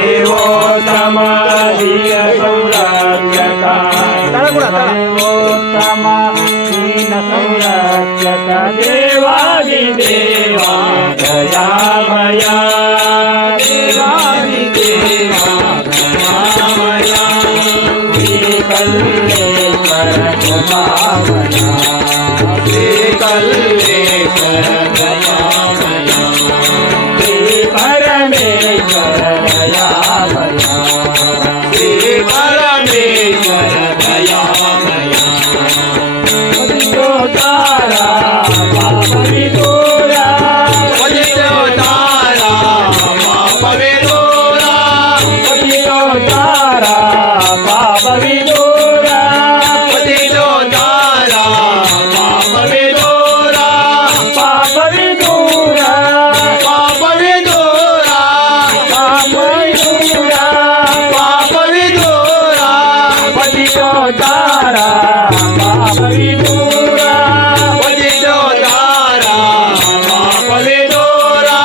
देवोत्तम दीन संरक्षका देवोत्तम दीन संरक्षका देवादिदेवा दयामया देवादिदेवा दयामया श्रीकल्लेश्वर दयामया श्रीकल्लेश्वर दयामया श्री परमेश्वर दयामया श्री परमेश्वर दयामया भजितो तारा पाप विदूरा भजितो तारा पाप विदूरा भजितो तारा पाप विदूरा भजितो तारा पाप विदूरा पाप विदूरा पाप विदूरा पाप विदूरा पाप विदूरा भजितो तारा पाप विदूरा भजितो तारा पाप विदूरा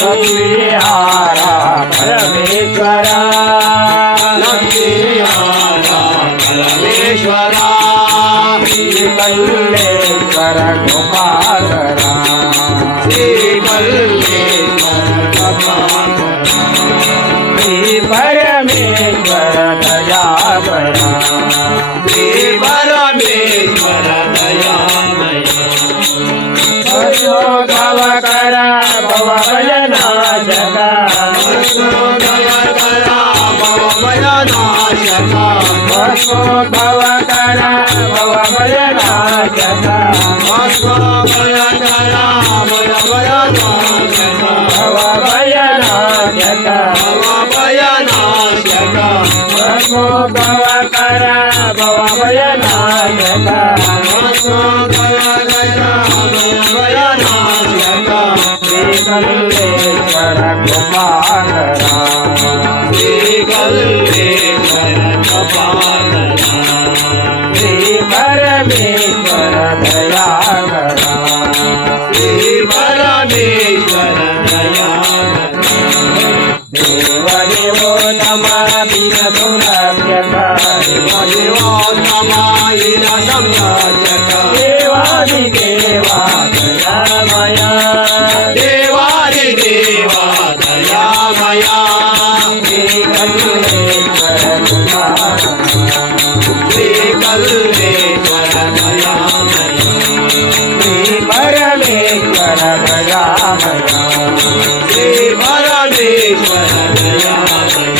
लक्ष्मीहारा परमेश्वरा लक्ष्मीहारा परमेश्वरा श्रीकल्लेश्वर कृपाकरा श्रीकल्लेश्वर कृपाकरा श्री परमेश्वर दयामया श्री परमेश्वर दयामया भवोद्भव कर भवभयनाशका भवोद्भव कर भवभयनाशका भवोद्भव कर भवभयनाशका भवोद्भव कर भवभयनाशका भवभयनाशका भवभयनाशका भवोद्भव कर भवभयनाशका श्रीकल्लेश्वर कृपाकरा श्रीकल्लेश्वर कृपाकरा श्री परमेश्वर दयाकरा श्री परमेश्वर दयाकरा देव देवोत्तम दीन संरक्षका देव देवोत्तम दीन संरक्षका देवादिदेवा दयामया देवादिदेवा दयामया श्रीकल्लेश्वर कृपाकरा श्रीकल्लेश्वर दयामया श्री परमेश्वर दयामया श्री परमेश्वर दयामया